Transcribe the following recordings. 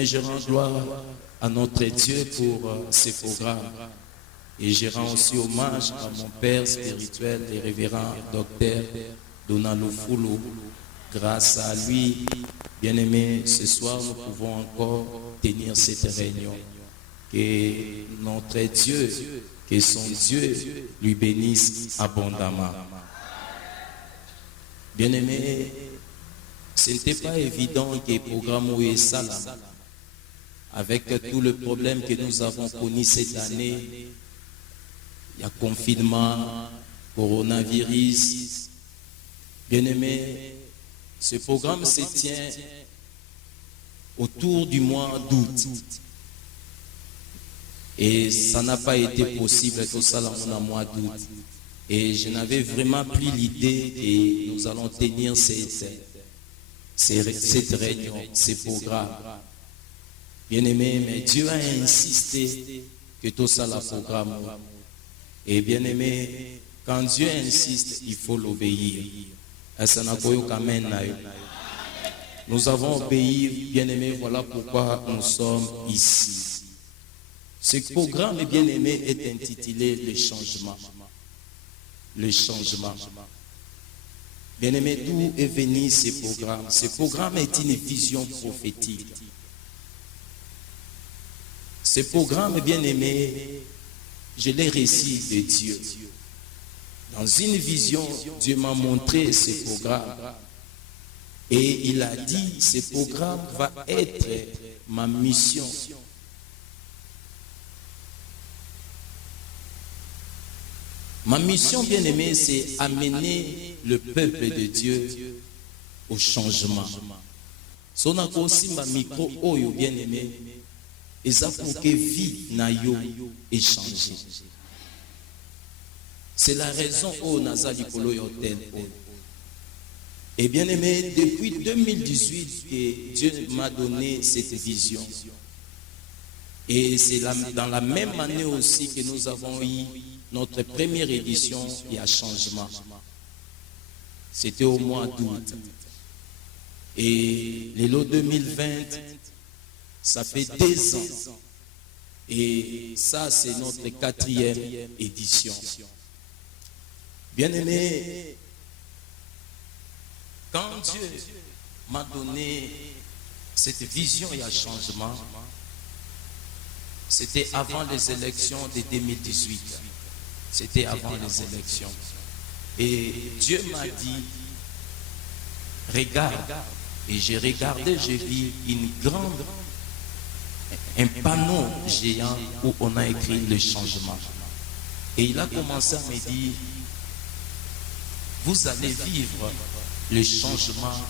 Bien-aimé, je rends gloire à notre Dieu pour ces programmes. Et je rends aussi hommage à mon père spirituel, le révérend docteur Donald Foulou. Grâce à lui, bien-aimé, ce soir, nous pouvons encore tenir cette réunion. Que notre Dieu, que son Dieu lui bénisse abondamment. Bien-aimé, ce n'était pas évident que le programme où est ça, avec tout le problème que nous avons connu cette année, il y a confinement, coronavirus. Bien-aimé, ce programme se tient autour du mois d'août. Et ça n'a pas été possible tout ça dans le mois d'août. Et je n'avais vraiment plus l'idée que nous allons tenir cette réunion, ces programmes. Bien-aimé, mais Dieu a insisté que tout ça le programme. Et bien-aimé, quand Dieu insiste, il faut l'obéir. Nous avons obéi, bien-aimé, voilà pourquoi nous sommes ici. Ce programme, bien-aimé, est intitulé Le changement. Le changement. Bien-aimé, d'où est venu ce programme? Ce programme est une vision prophétique. Ce programme, bien-aimé, je l'ai reçu de Dieu. Dans une vision, Dieu m'a montré ce programme. Et il a dit, ce programme va être ma mission. Ma mission, bien-aimée, c'est amener le peuple de Dieu au changement. Son aussi ma micro oyo, bien-aimé, et ça pour que vie na yo ait changé. C'est la raison où Nazali Kolo Yotel. Et bien-aimé, depuis 2018 que Dieu m'a donné cette vision. Et c'est dans la même année aussi que nous avons eu notre première édition, il y a changement. C'était au mois d'août. Et le lot 2020, ça fait 2 ans. Et ça, c'est notre 4e édition. Bien-aimé, quand Dieu m'a donné cette vision, il y a changement. C'était avant les élections de 2018. C'était avant les élections. Et Dieu m'a dit, regarde. Et j'ai regardé, j'ai vu un panneau géant où on a écrit le changement. Et il a commencé à me dire, vous allez vivre le changement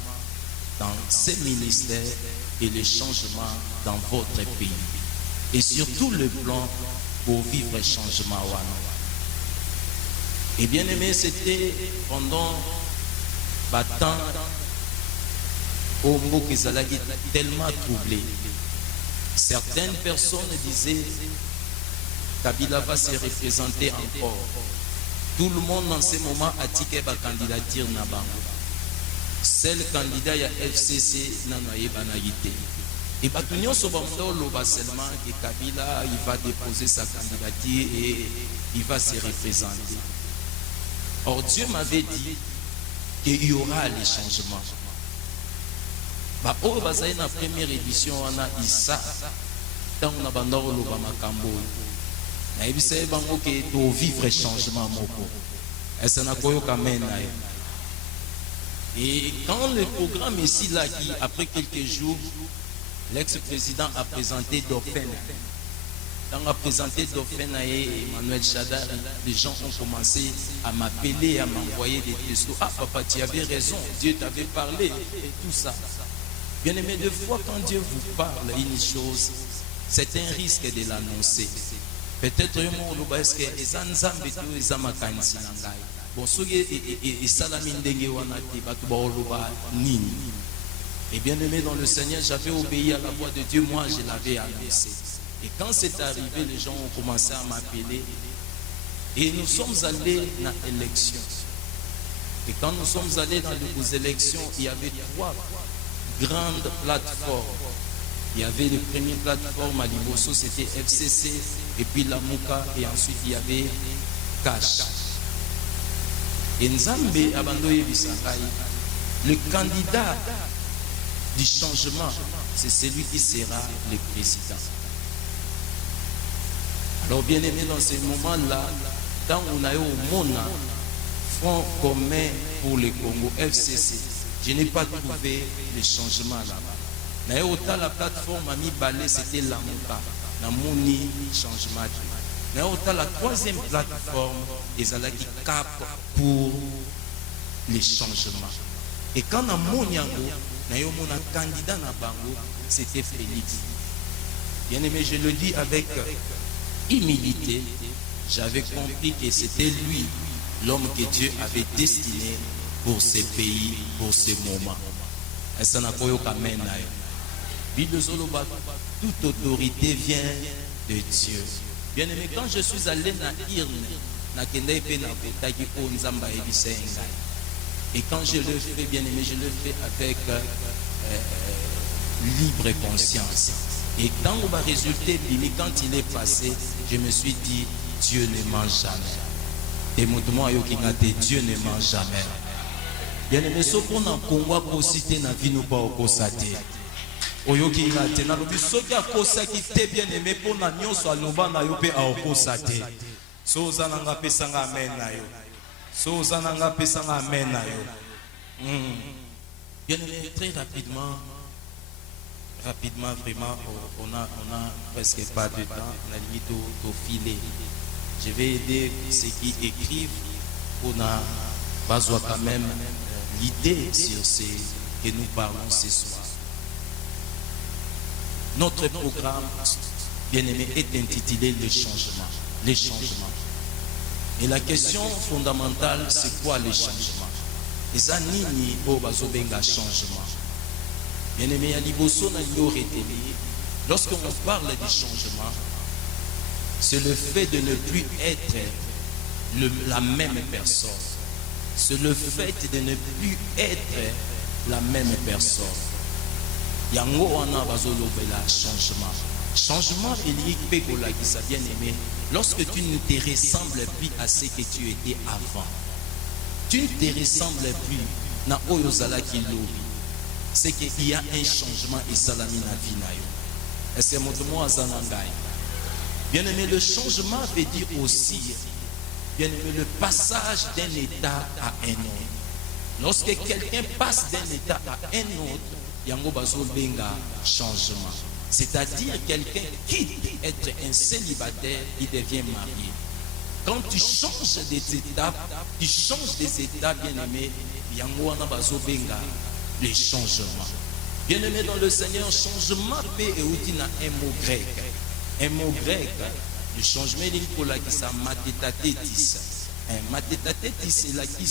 dans ces ministères et le changement dans votre pays. Et surtout le plan pour vivre le changement. Et bien aimé, c'était pendant temps au mot qu'ils allaient tellement troublé. Certaines personnes disaient Kabila va se représenter encore. Tout le monde en ce moment a tiqué la candidature Nabango. Seul candidat y a FCC Nanaye Banayité. Et Batunion Sobamdo seulement que Kabila il va déposer sa candidature et il va se représenter. Or Dieu m'avait dit qu'il y aura les changements. Au Bazaï, la première édition, on a Issa, dans on a Bandoro Lobamakambo. Et puis c'est bon que tu vivre le changement moko. Et ça n'a pas eu qu'à mener. Et quand le programme ici là, après quelques jours, l'ex-président a présenté Dauphin. Quand on a présenté Dauphin et Emmanuel Chadar, les gens ont commencé à m'appeler, à m'envoyer des textos. Ah papa, tu avais raison, Dieu t'avait parlé et tout ça. Bien aimé, deux fois quand Dieu vous parle une chose, c'est un risque de l'annoncer. Peut-être que est-ce que les ensembles et les amakansi nangai. Bon, ceux et salamine dengewana ti batuboloba nini. Et bien aimé dans le Seigneur, j'avais obéi à la voix de Dieu, moi je l'avais annoncé. Et quand c'est arrivé, les gens ont commencé à m'appeler. Et nous sommes allés dans l'élection. Et quand nous sommes allés dans les élections, il y avait 3 grandes plateformes. Il y avait les premières plateformes à Liboso, c'était FCC, et puis la Mouka, et ensuite il y avait Cash. Et Nzambe Abandoye Bisakai, le candidat du changement, c'est celui qui sera le président. Alors bien aimé, dans ces moments-là, quand on a eu au monde, Front commun pour le Congo, FCC, je n'ai pas trouvé le changement là-bas. Mais autant la plateforme a mis balai, c'était la Mouka, la Mouni changement. Mais autant la troisième plateforme, ils allaient qui cap pour les changements. Et quand on a Mouniango, on a eu un candidat na Bango, c'était Félix. Bien aimé, je le dis avec humilité, j'avais compris que c'était lui, l'homme que Dieu avait destiné pour ce pays, pour ce moment. Et ça n'a pas eu qu'à mener. Toute autorité vient de Dieu. Bien aimé, quand je suis allé na Irne, et quand je le fais, bien aimé, je le fais avec libre conscience. Et quand on va résulter, quand il est passé, je me suis dit, Dieu ne ment jamais. Et Dieu ne ment jamais. Bien aimé, ce qu'on a Congo pour citer na vie nous pas au Kosate. Oyoki ngate na lobi soki akosa ki te bien aimé pour na nyonso aloba na yo pe a Kosate. So zananga pesanga amen na yo. So zananga pesanga amen na yo. Bien aimé, très rapidement vraiment on a presque pas de temps, on a limite au filet. Je vais aider ceux qui écrivent pour avoir quand même l'idée sur ce que nous parlons ce soir. Notre programme, bien aimé, est intitulé Le changement. Les changements. Et la question fondamentale, c'est quoi les changements? Les anini au bazobenga changement. Bien aimé, à Liboso na yoreteli. Lorsqu'on parle du changement, c'est le fait de ne plus être la même personne. C'est le fait de ne plus être la même personne. Yango wana bazolobela changement. Changement est bien aimé. Lorsque tu ne te ressembles plus à ce que tu étais avant. Tu ne te ressembles plus na oyozala ki lobi. C'est qu'il y a un changement et salami na vie na yo. Et c'est mon mot azanangai. Bien aimé, le changement veut dire aussi, bien aimé, le passage d'un état à un autre. Lorsque quelqu'un passe d'un état à un autre, yango bazo benga changement. C'est-à-dire quelqu'un quitte être un célibataire, il devient marié. Quand tu changes des étapes, bien aimé, yango wana bazo benga les changements. Bien aimé dans le Seigneur, changement peut et outil na un mot grec. Un mot grec, le changement est pour la qui ça matetatetis. Un matetatetis, c'est là qui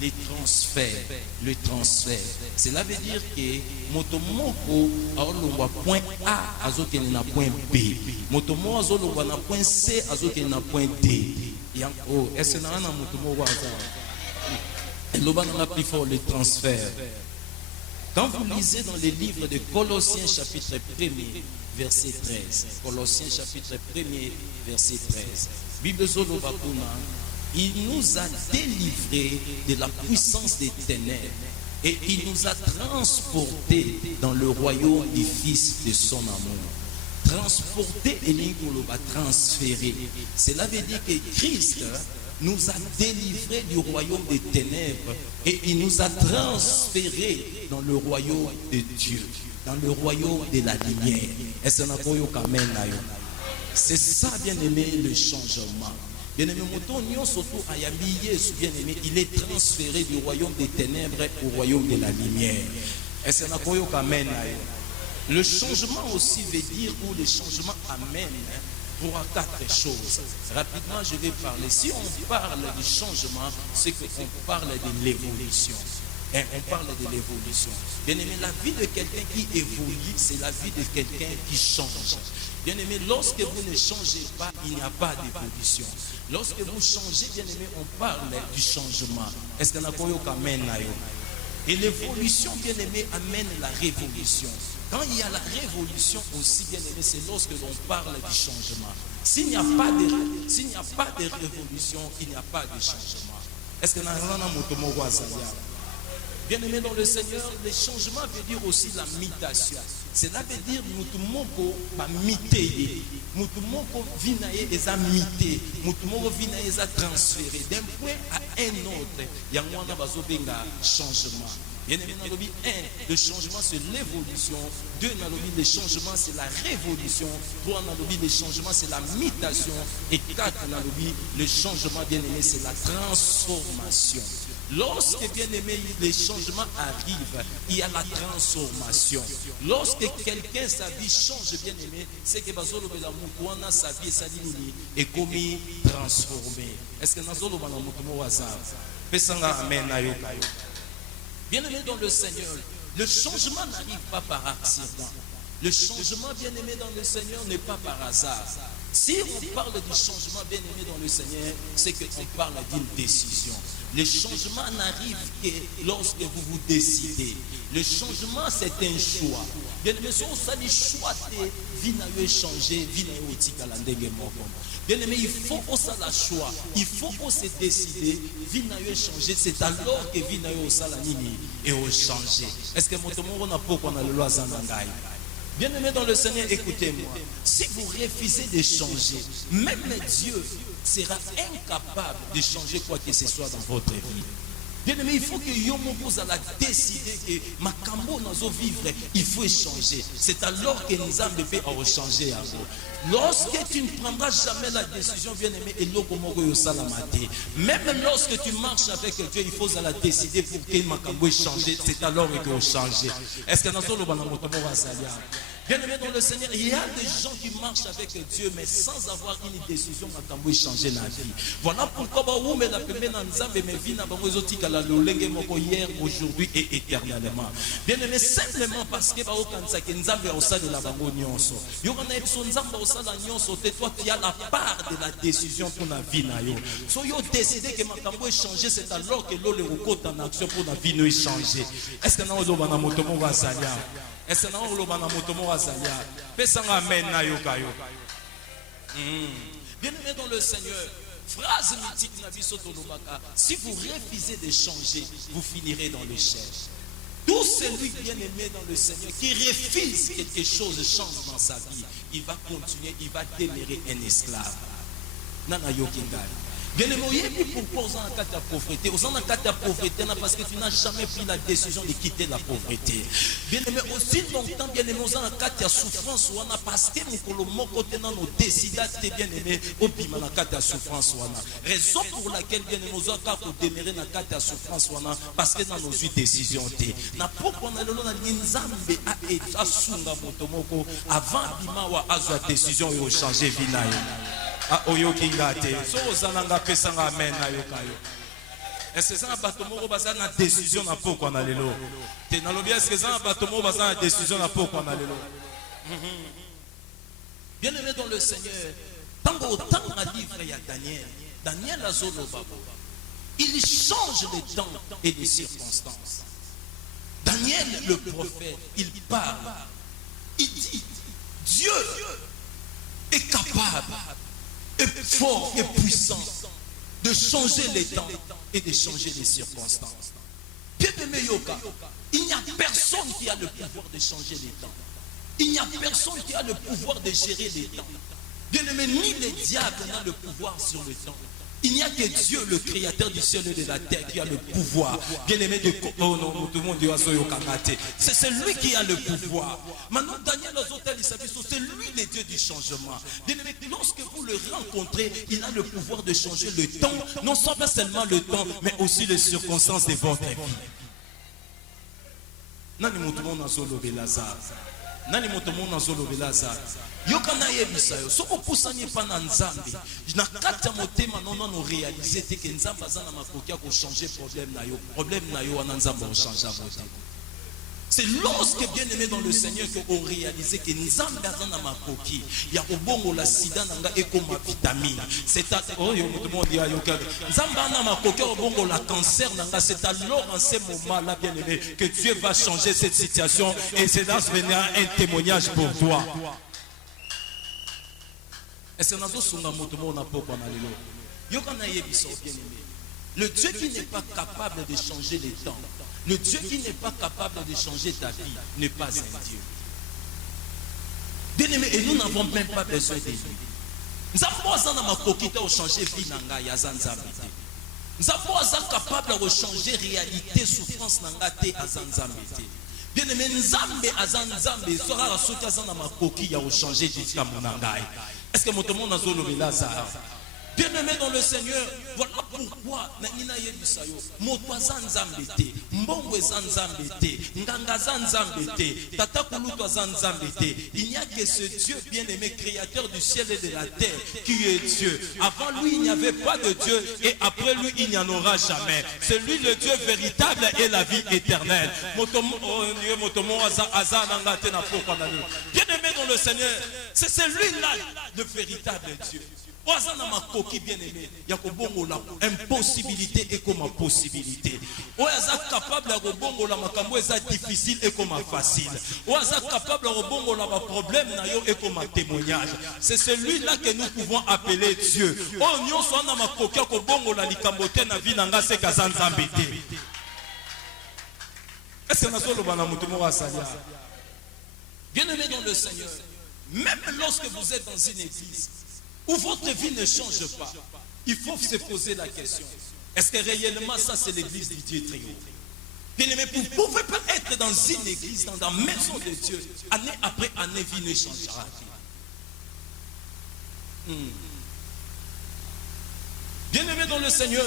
les transferts, le transfert. Cela veut dire que motomoko a point A azokene na point B. Motomo azolo na point C azokene na point D. Oh, est-ce que na motomo wa ça? L'oba n'a plus fort le transfert. Quand vous lisez dans les livres de Colossiens chapitre 1er, verset 13. Colossiens chapitre 1er, verset 13. Bible Zolobakuna, il nous a délivrés de la puissance des ténèbres et il nous a transportés dans le royaume du Fils de son amour. Transporter et transférer. Cela veut dire que Christ nous a délivrés du royaume des ténèbres et il nous a transférés dans le royaume de Dieu, dans le royaume de la lumière. C'est ça, bien aimé, le changement. Bien aimé, il est transféré du royaume des ténèbres au royaume de la lumière. Le changement aussi veut dire, ou le changement amène pour quatre choses. Rapidement, je vais parler. Si on parle du changement, c'est qu'on parle de l'évolution. Et on parle de l'évolution. Bien aimé, la vie de quelqu'un qui évolue, c'est la vie de quelqu'un qui change. Bien aimé, lorsque vous ne changez pas, il n'y a pas d'évolution. Lorsque vous changez, bien aimé, on parle du changement. Est-ce que nous avons amen? Et l'évolution, bien aimé, amène la révolution. Quand il y a la révolution aussi, bien aimé, c'est lorsque l'on parle du changement. S'il n'y a pas de révolution, il n'y a pas de changement. Est-ce que nous avons bien aimé dans le Seigneur, le changement veut dire aussi la mutation. Cela veut dire que nous devons miter. Nous devons vinailler et miter. Nous devons vinailler et transférer d'un point à un autre. Il y a un changement. Bien aimé, le changement c'est l'évolution. 2, le changement c'est la révolution. 3, le changement c'est la mutation. Et 4, le changement, bien aimé, c'est la transformation. Lorsque, bien aimé, les changements arrivent, il y a la transformation. Lorsque quelqu'un, sa vie change, bien aimé, c'est que sa vie est comme transformée. Est-ce que nous avons amen? Bien aimé dans le Seigneur, le changement n'arrive pas par accident. Le changement, bien aimé dans le Seigneur, n'est pas par hasard. Si on parle du changement, bien aimé dans le Seigneur, c'est qu'on parle d'une décision. Le changement n'arrive que lorsque vous vous décidez. Le changement, c'est un choix. Bien aimé, si on s'est dit choix de vie n'a changé, vie n'a été calendrier mort. Bien aimé, il faut qu'on s'en la choix. Il faut qu'on se décide. Vie n'a changé. C'est alors que vie n'a eu au salanini et au changé. Est-ce que mon tomo n'a pas qu'on a le loi zandangaï? Bien aimé dans le Seigneur, écoutez-moi. Si vous refusez de changer, même Dieu sera incapable de changer quoi que ce soit dans votre vie. Bien aimé, il faut que Yomo vous allez décider que ma cambo nous vivre, il faut changer. C'est alors que nous allons changer. Lorsque tu ne prendras jamais la décision, bien aimé, et même lorsque tu marches avec Dieu, il faut la décider pour que ma cambo change. C'est alors que vous changez. Est-ce que nous allons bien aimé dans le Seigneur, il y a des gens qui marchent avec Dieu, mais sans avoir une décision, ma changer la vie. Voilà pourquoi la hier, aujourd'hui et éternellement. Bien aimé, simplement parce que c'est toi qui as la part de la décision pour la vie. Si vous décidez que ma cambo changer, c'est alors que l'eau le recote en action pour la vie nous changer. Est-ce que nous avons est-ce que nous avons amen na yokayo? Bien aimé dans le Seigneur, phrase mythique si vous refusez de changer, vous finirez dans l'échec. Tout celui bien aimé dans le Seigneur qui refuse quelque chose change dans sa vie, il va continuer, il va demeurer un esclave. Nana yokingai. Bien aimé, pourquoi vous en avez pauvreté? Vous en avez pauvreté parce que tu n'as jamais pris la décision de quitter la pauvreté. Bien aimé, aussi longtemps, bien aimé, vous en avez souffrance parce que nous décidons de bien aimé, au bima na souffrance. Raison pour laquelle bien aimé, vous avez demeurer dans la souffrance parce que dans nos décisions. Na pourquoi on a le nzambe a sunga motomoko avant bima wa azwa décision et changer vie na yo. Ah, oyokingate. So ozananga pesanga amen na yokayo. Est-ce que ça batomoko basa na décision na poko na lelo? Te na lobi est-ce que ça batomoko basa na décision na poko na lelo? Bien aimé dans le Seigneur, tant autant à livre il y a Daniel a zolo babo. Il change les temps et les circonstances. Daniel le prophète, il parle. Il dit Dieu est capable et fort et puissant de changer les temps et de changer les circonstances. Bien-aimé Yoka, il n'y a personne qui a le pouvoir de changer les temps. Il n'y a personne qui a le pouvoir de gérer les temps. Bien-aimé, ni les diables n'ont le pouvoir sur le temps. Il n'y a que Dieu, le créateur du ciel et de la terre, qui a le pouvoir. Bien-aimé de oh non, tout le monde dit c'est lui qui a le pouvoir. Maintenant, Daniel c'est lui le Dieu du changement. Bien-aimé, lorsque vous le rencontrez, il a le pouvoir de changer le temps, non seulement le temps, mais aussi les circonstances de votre vie. Nani mutumo na solo belaza. Nani mutumo na solo belaza. Yokana yebisa yo. Soko pusani pa na nzambe. Na kata motema non no réaliser que nzamba za na makoki ko changer problème na yo. Problème na yo wana nzamba o changer motema. C'est lorsque, bien aimé dans le Seigneur, qu'on réalise que Nzambe azana makoki, ya obongo la sida nanga eko ma vitamine. C'est à oh yo monde dit ayoka. Nzambe ana makoki obongo la cancer nanga, c'est alors en ce moment là, bien aimé, que Dieu va changer cette situation et c'est dans ce venir un témoignage pour toi. Et c'est dans ce moment où on a pas qu'on a lelo. Yo kana yebiso bien aimé. Le Dieu qui n'est pas capable de changer les temps, le Dieu qui n'est pas capable de changer ta vie n'est pas un Dieu. Bien aimé, et nous n'avons même pas besoin de lui. Nous avons changer vie nanga ya zanzambe. Nous avons capable de changer réalité souffrance nanga te azanzambe. Bien aimé, nzambe azanzambe sera la soutien na makoki ya changer jusqu'à mon ngai. Est-ce que mon monde a zolo belazara? Bien-aimé dans le Seigneur, voilà pourquoi il n'y a que ce Dieu bien-aimé, créateur du ciel et de la terre, qui est Dieu. Avant lui, il n'y avait pas de Dieu et après lui, il n'y en aura jamais. C'est lui le Dieu véritable et la vie éternelle. Bien-aimé dans le Seigneur, c'est celui-là le véritable Dieu. Bien-aimé, il y a impossibilité et comme possibilité. On est capable de bongo la makambo est difficile et comme facile. On est capable de bongo la problème et comme témoignage. C'est celui-là que nous pouvons appeler Dieu. On n'y soit na makokia ko bongo la likambote na vie nanga se kazanzambete. Est-ce que na solo bana mutumo wa salia? Bien-aimé dans le Seigneur, même lorsque vous êtes dans une église où votre vie ne change pas, il faut se poser la question. Est-ce que réellement ça c'est l'église du Dieu très haut? Bien-aimé, vous ne pouvez pas être dans une église, dans la maison de Dieu, année après année, vie ne changera rien. Bien-aimé dans le Seigneur,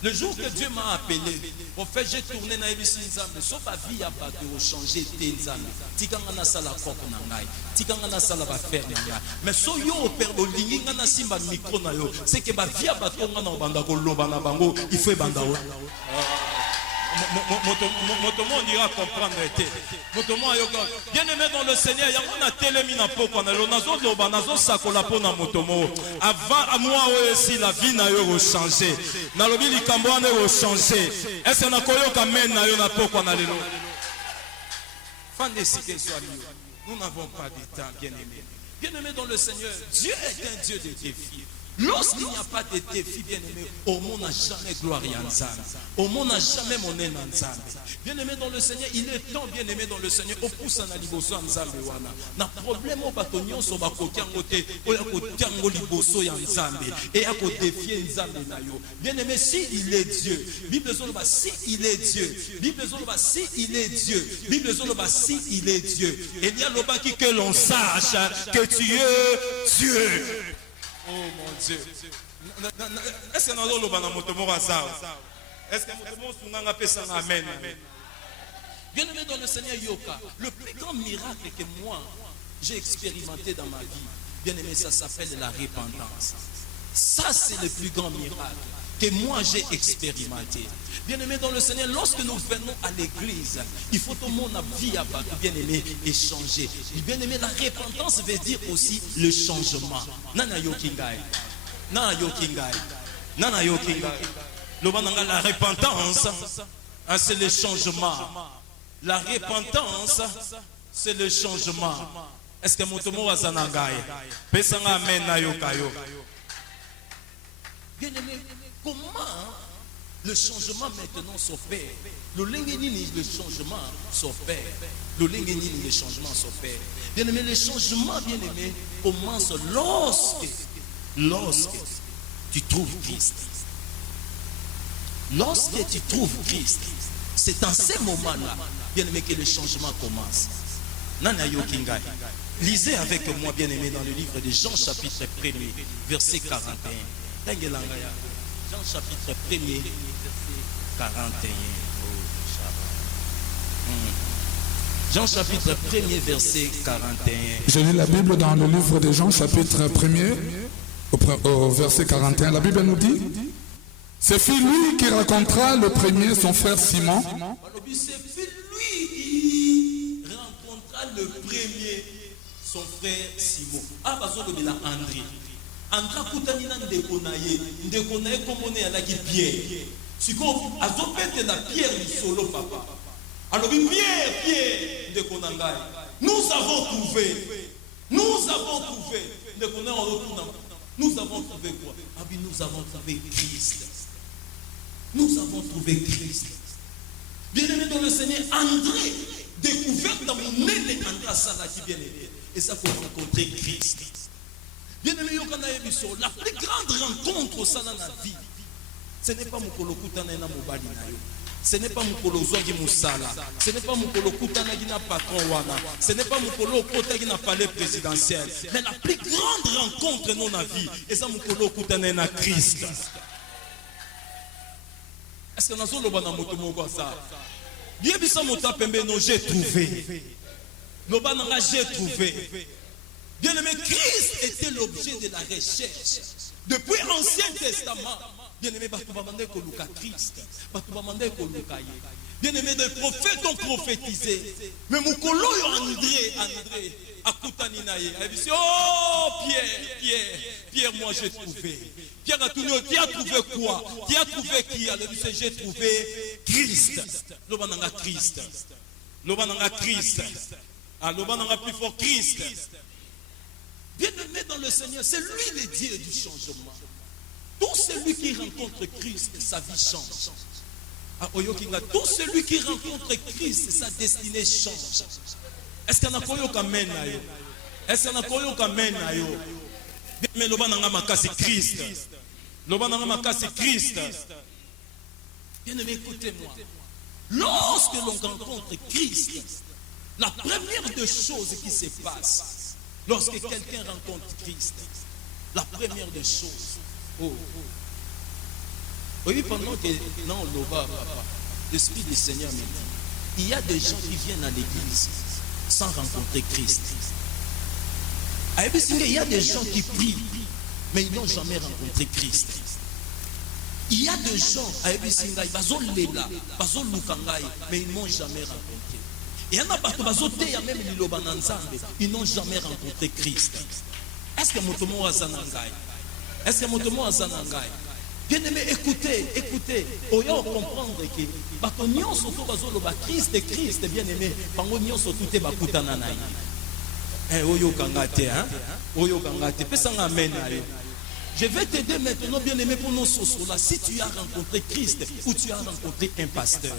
le jour que Dieu m'a appelé, au fait, j'ai tourné dans l'église Nzambe, sauf ma vie a pas de changer tes Nzambe. Tikanga na sala koko na ngai, tikanga na sala ba faire na ngai. Mais so yo opère le lingi na simba micro na yo, c'est que ba vie a ba tonga na banda ko loba na bango, il faut banda o. Motomo ira comprendre été. Motomo ayoka. Bien-aimé dans le Seigneur, ya on a télémi na poko na lo nazo loba nazo sakola po na motomo. Avant à moi aussi la vie na yo changer. Na lobi likambo na yo changer. Est-ce na koyoka men na yo na poko na lelo? Fin de cycle soit nous n'avons pas de temps, bien-aimé. Bien-aimé dans le Seigneur, Dieu est un Dieu de défis. Lorsqu'il n'y a pas de défi, bien-aimé, au monde n'a jamais gloire en Nzambe. Au monde n'a jamais monnaie en Nzambe. Bien-aimé dans le Seigneur, il est temps, bien-aimé dans le Seigneur, au pouce en aliboso en Nzambe wana. Na problème au batonyon so bakokiangote, o yakotiango liboso en Nzambe et yako défier Nzambe na yo. Bien-aimé, si il est Dieu, Bible zoloba si il est Dieu, Bible zoloba si il est Dieu, Bible zoloba si il est Dieu. Et il y a l'oba qui que l'on sache que tu es Dieu. Oh mon Dieu. Est-ce que nous avons le motomo Est-ce que nous avons le amen? Bien-aimé dans le Seigneur Yoka, le plus grand miracle que moi j'ai expérimenté dans ma vie, bien-aimé, ça s'appelle la repentance. Ça, c'est le plus grand miracle que moi j'ai expérimenté. Bien-aimé dans le Seigneur, lorsque nous venons à l'église, il faut que mon vie à battre, bien-aimé, et changer. Bien-aimé, la repentance veut dire aussi le changement. Nana yokingai. Nana yokingai. Nana yokingai. La repentance, c'est le changement. La repentance, c'est le changement. Est-ce que mon tomo wa zanangai? Pesanga amen na yokayo. Bien-aimé, comment le changement maintenant s'opère? Le changement s'opère. Le changement s'opère. Bien-aimé, le changement, bien-aimé, commence lorsque tu trouves Christ. Lorsque tu trouves Christ, c'est en ce moment-là, bien-aimé, que le changement commence. Nana Yokingai. Lisez avec moi, bien-aimé, dans le livre de Jean, chapitre 1er, verset 41. Jean chapitre 1er, verset 41. Jean chapitre 1er, verset 41. Je lis la Bible dans le livre de Jean chapitre 1er, au verset 41. La Bible nous dit, c'est lui qui rencontra le premier son frère Simon. C'est lui le premier, son frère Simon. Ah, bazo le André. André Koutanina Ndekonaye comme on est à la Pierre. Si qu'on a zopé la pierre du solo papa. Alors Pierre Ndekonangaye. Nous avons trouvé. Nous avons trouvé quoi? Ah oui, nous avons trouvé Christ. Nous avons trouvé Christ. Bien-aimé dans le Seigneur, André, découvert dans mon nez de André Salaki, bien-aimé. Et ça pour rencontrer Christ. Bien-aimé, la plus grande rencontre au sein de la vie, ce n'est pas mon kolokutana na mobali na yo. Ce n'est pas mon kolozwagi musala. Ce n'est pas mon kolokutana qui n'a patron wana. Ce n'est pas mon kolokota qui n'a palais présidentiel. Mais la plus grande rencontre dans la vie, et ça mon kolokutana na Christ. Est-ce que nous avons le moto moko ça? Bien bisa mota pembe non j'ai trouvé. Lobananga j'ai trouvé. Bien aimé, Christ était l'objet de la recherche. Depuis l'Ancien Testament. Bien aimé, Christ. Bien aimé, les prophètes ont prophétisé. Mais Moukolo André, Akutaninaye. Il dit, oh Pierre, moi j'ai trouvé. Pierre a trouvé, qui a trouvé quoi? Qui a trouvé qui? Il dit, j'ai trouvé Christ. Lobananga Christ. Lobananga Christ. Lobananga plus fort Christ. Bien-aimé dans le Seigneur, c'est lui le Dieu du changement. Tout celui qui rencontre Christ, sa vie change. Tout celui qui rencontre Christ, sa destinée change. Est-ce qu'il y a un amen? Est-ce qu'il y a un amen? Bien-aimé, l'obananga makasi Christ. L'obananga makasi Christ. Bien-aimé, écoutez-moi. Lorsque l'on rencontre Christ, la première des choses qui se passe, lorsque quelqu'un rencontre Christ, la première des choses. Oui, pendant que non, l'Esprit du Seigneur me dit, il y a des gens qui viennent à l'église sans rencontrer Christ. Il y a des gens qui prient, mais ils n'ont jamais rencontré Christ. Il y a des gens, mais ils n'ont jamais rencontré. Et il y en a même ils n'ont jamais rencontré Christ. Est-ce que Motomo Azanangai? Est-ce que Motomo Azanangai? Bien aimé, écoutez. On va comprendre que Christ, bien aimé, je vais t'aider maintenant, bien aimé, pour nos sources là. Si tu as rencontré Christ ou tu as rencontré un pasteur,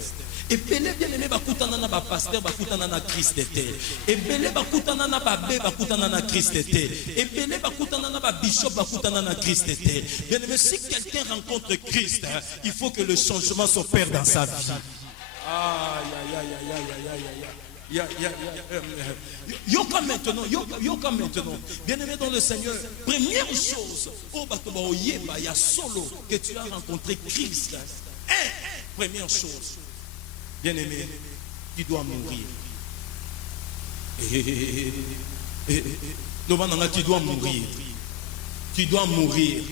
et bien aimé, bakutana na pasteur, bakutana na Christ était. Et bien bakutana na babé, bakutana na Christ était. Et bien bakutana na bishop, bakutana na Christ était. Bien aimé, si quelqu'un rencontre Christ, il faut que le changement s'opère dans sa vie. Yoka maintenant, bien aimé dans le Seigneur, première chose, il y a solo que tu as rencontré Christ. Première chose, bien aimé, tu dois mourir. Tu dois mourir. Tu dois mourir.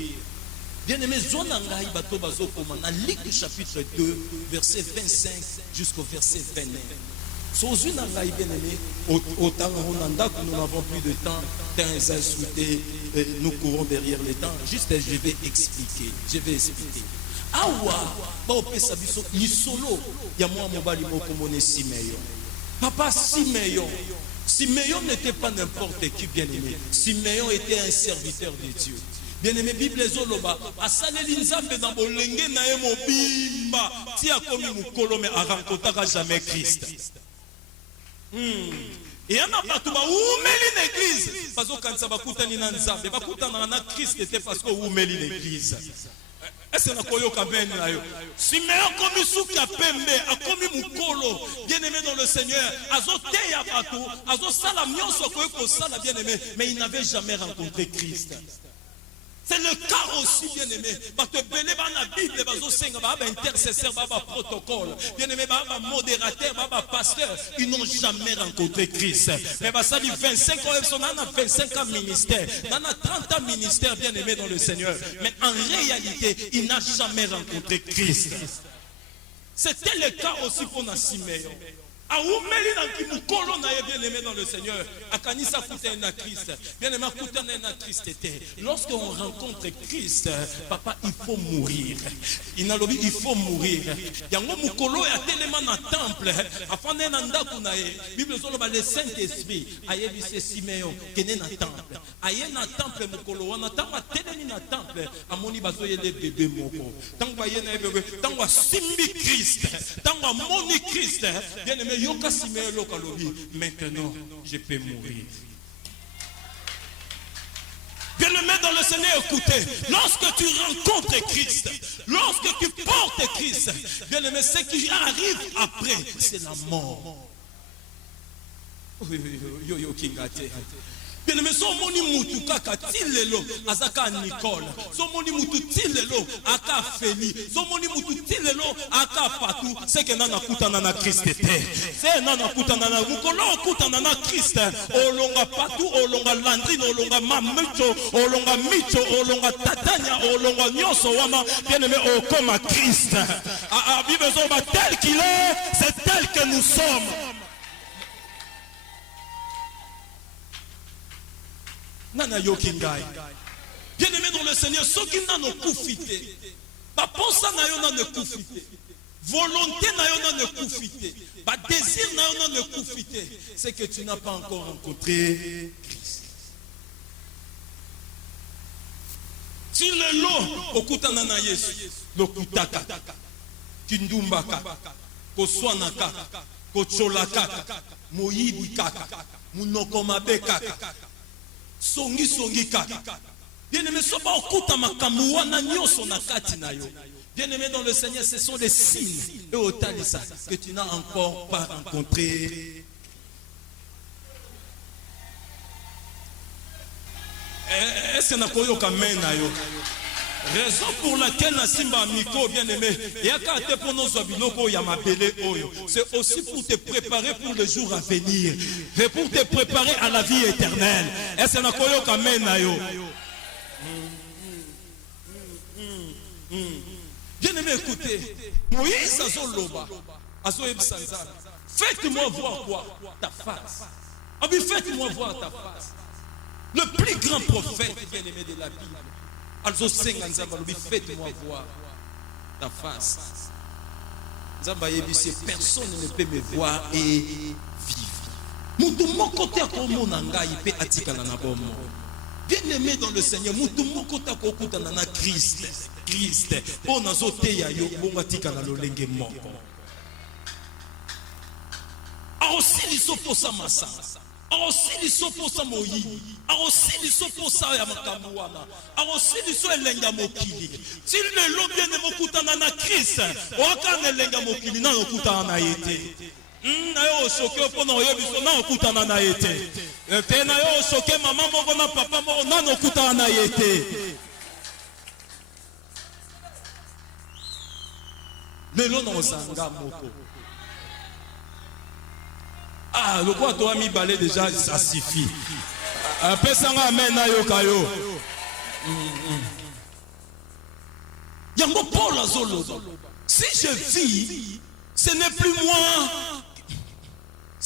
Bien aimé, Zonangaï Bato Bazo Koma, dans Luc chapitre 2, verset 25 jusqu'au verset 29. Sozu Nangaï bien aimé, autant nous n'avons plus de temps, nous courons derrière le temps. Juste, je vais expliquer. Awa, Yisolo, Yamwa Mobali Mokomone Simeyon. Papa Simeyon. Simeyon n'était pas n'importe qui, bien aimé. Simeyon était un serviteur de Dieu. Bien aimé, Bible Zoloba, Asaleli Nzambe dans Bolenge Naemo Bimba, si a commis Moukolo, mais a rencontré jamais Christ. Et on n'a pas tout où l'église. Parce que quand ça va coûter ni Nzambe, va coûter na Christ était parce que où l'église. Est-ce que nous avons si meilleur comme souki à Pembe, a commis Moukolo, bien aimé dans le Seigneur, azoté ya batou, azo salamion soko sala bien aimé, mais il n'avait jamais rencontré Christ. C'est le cas aussi, bien aimé. Parce que bien aimé, dans la Bible, intercesseur, protocole, bien aimé, modérateur, pasteur, ils n'ont jamais rencontré Christ. Mais ça dit 25 ans, on a 25 ans ministère, on a 30 ans ministère, bien aimé dans le Seigneur. Mais en réalité, il n'a jamais rencontré Christ. C'était le cas aussi pour Simeon. aumeli na kimukolo na ye bien-aimé dans le Seigneur akanisa kuta na Christ bien-aimé kuta na Christ était lorsqu'on rencontre Christ papa il faut mourir inalobi il faut mourir yango mukolo ya telema na temple afande na ndaku na ye Bible soloba le Saint-Esprit ayebise Simeon kene na temple aye na temple mukolo wana tanga telemi na temple amoni bazoyele bébé moko tanga ye na bébé tanga simbi Christ tanga moni Christ bien-aimé maintenant je peux mourir. Bien-aimé dans le Seigneur, écoutez, lorsque tu rencontres Christ, lorsque tu portes Christ, bien-aimé, ce qui arrive après, c'est la mort. Bien-aimé, so moni mutu kaka tilelo azaka Nicole, so moni mutu tilelo aka Feli, so moni mutu tilelo aka Patou, c'est que nana kutana na Christ était. C'est nana kutana na mukolo kutana na Christ, olonga Patou, olonga Landrine, olonga Mamucho, olonga Micho, olonga Tatania, olonga Nyoso wana, bien-aimé au comme à Christ. A Bible zoba tel qu'il est, c'est tel que nous sommes. Nana yokingai. Bien-aimé dans le Seigneur, ceux qui n'ont pas profité, pas penser na yo ne profité, volonté na yo ne profité, pas désir na yo ne profité, c'est que tu n'as pas encore rencontré Christ. Si le lot okutana na Yesu, lokutaka, kindumbaka, koswanaka, kocholaka, moyibikaka, munokomabeka. Songi kaka. Bien-aimé, soba okuta makambo wana nyoso na kati na yo. Bien-aimé dans le Seigneur, ce sont des signes et otalisa que tu n'as encore pas rencontré. Est-ce que na koyo kamena yo? Raison pour laquelle na simba miko bien-aimé, yakate pour nos abiloko ya mabele oyo. C'est aussi pour te préparer pour le jour à venir et pour te préparer à la vie éternelle. Est-ce que na koyo kamena yo? Bien-aimé, écoutez, Moïse azoloba, azoyebsanza. Faites-moi voir quoi? Ta face. Ah oui, faites-moi voir ta face. Le plus grand prophète bien-aimé de la Bible. Also senga nzamba lobi faites-moi voir ta face. Nzamba yebisi personne ne peut me voir et vivre. Mutu moko te akomona ngai pe atikala na bomo. Bien-aimé dans le Seigneur, mutu moko te akokutana na Christ. Christ. Po nazo te ya yo bonga tikala lolenge moko. Aussi lisoposa masa. Aussi lisoposa moyi. Aussi lisoposa ya makambo wana. Aussi liso elenga mokili. Si le lo bien mokutana na Christ, wakana elenga mokili na okutana na yete. Na yo soke po na oyebiso na okutana na yete. Te na yo soke mama moko na papa moko na okutana na yete. Lelo na ozanga moko. Ah, le quoi toi mi balé déjà, ça suffit. Pesanga amen na yo kayo. Yango Paul azolo. Si je vis, ce n'est plus moi.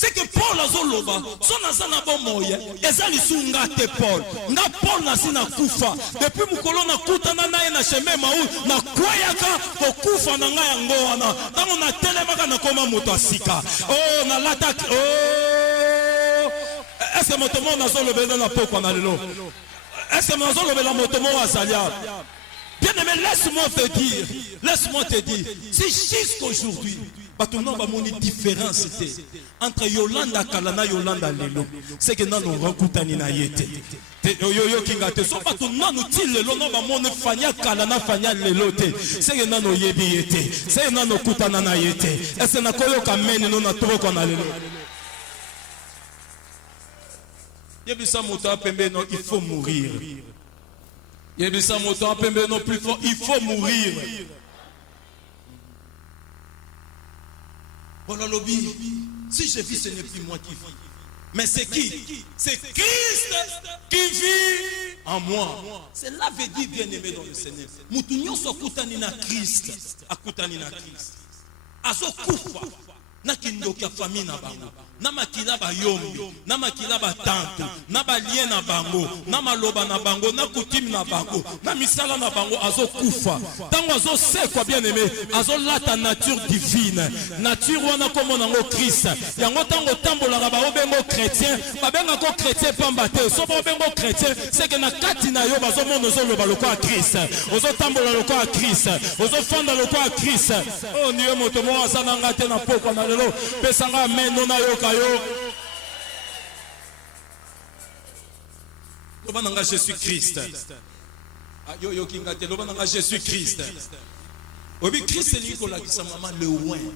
C'est que Paul azoloba. Son azana bon moye. Ezali sunga te Paul. Nga Paul na sina kufa. Depuis mukolo na kutana na ye na chemin maou na kwayaka ko kufa na nga yango wana. Tango na telemaka na koma moto asika. Oh na lata oh. Est-ce que motomo na zolobela na poko na lelo? Est-ce que na zolobela motomo azalia? Bien-aimé, laisse-moi te dire, si jusqu'aujourd'hui, il y a une différence entre Yolanda Kalana et Yolanda Lelo, c'est que nous avons rencontré na yete. Yo kingate, so pas tout nous tille le nom ba mon fanya Kalana fanya Lelo te. C'est que nous yebi yete. C'est que nous kutana na yete. Est-ce que na koyo kamene no na tro kona Lelo? Yebisa moto apembe no, il faut mourir. Yebisa moto apembe non plus fort, il faut mourir. Voilà lobby. Si je vis, ce n'est plus moi qui vis. Mais c'est qui? C'est Christ qui vit en moi. Cela veut dire bien-aimé dans le Seigneur. Moutounio so kutani na Christ. Akutani na Christ. Aso kufa. na kindoki ya famille na bango, na makila ba yombi, na makila ba tanto, na ba lien na bango, na maloba na bango, na coutume na bango, na misala na bango azo kufa. Tango azo sekwa bien aimé, azo lata nature divine. Nature wana komo nango Christ. Yango tango tambola ba obengo chrétien, ba benga ko chrétien pamba te. So ba obengo chrétien, c'est que na kati na yo bazo mono zo loba lokwa Christ. Ozo tambola lokwa Christ. Ozo fanda lokwa Christ. Oh niwe moto mo asana ngate na poko na lelo. Pesanga amen no na yo kayo. Loba nanga Jésus Christ. Yo yo kingate loba nanga Jésus Christ. Obi Christ ni ko la kisa mama le oin.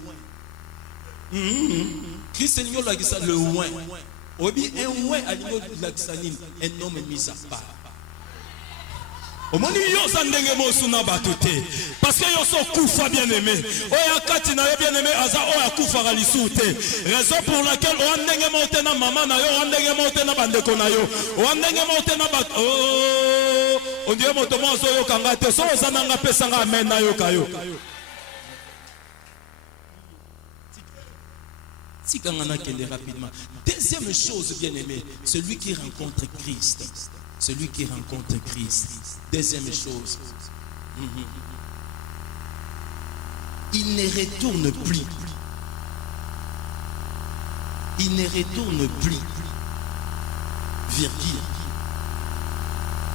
Christ ni ko la kisa le oin. Obi un oin alingo la kisa nini un homme mis à part. Omoni yo sandenge mosu na batute parce que yo so kufa bien aimé oya kati na yo bien aimé aza oya kufa galisuute raison pour laquelle o ndenge monte na mama na yo o ndenge monte na bandeko na yo o ndenge monte na bat on dit moto mo so yo kanga te so sananga pesanga amen na yo kayo tikanga kende rapidement. Deuxième chose bien aimé, celui qui rencontre Christ. Celui qui rencontre Christ. Deuxième chose. Il ne retourne plus. Il ne retourne plus. Virgule.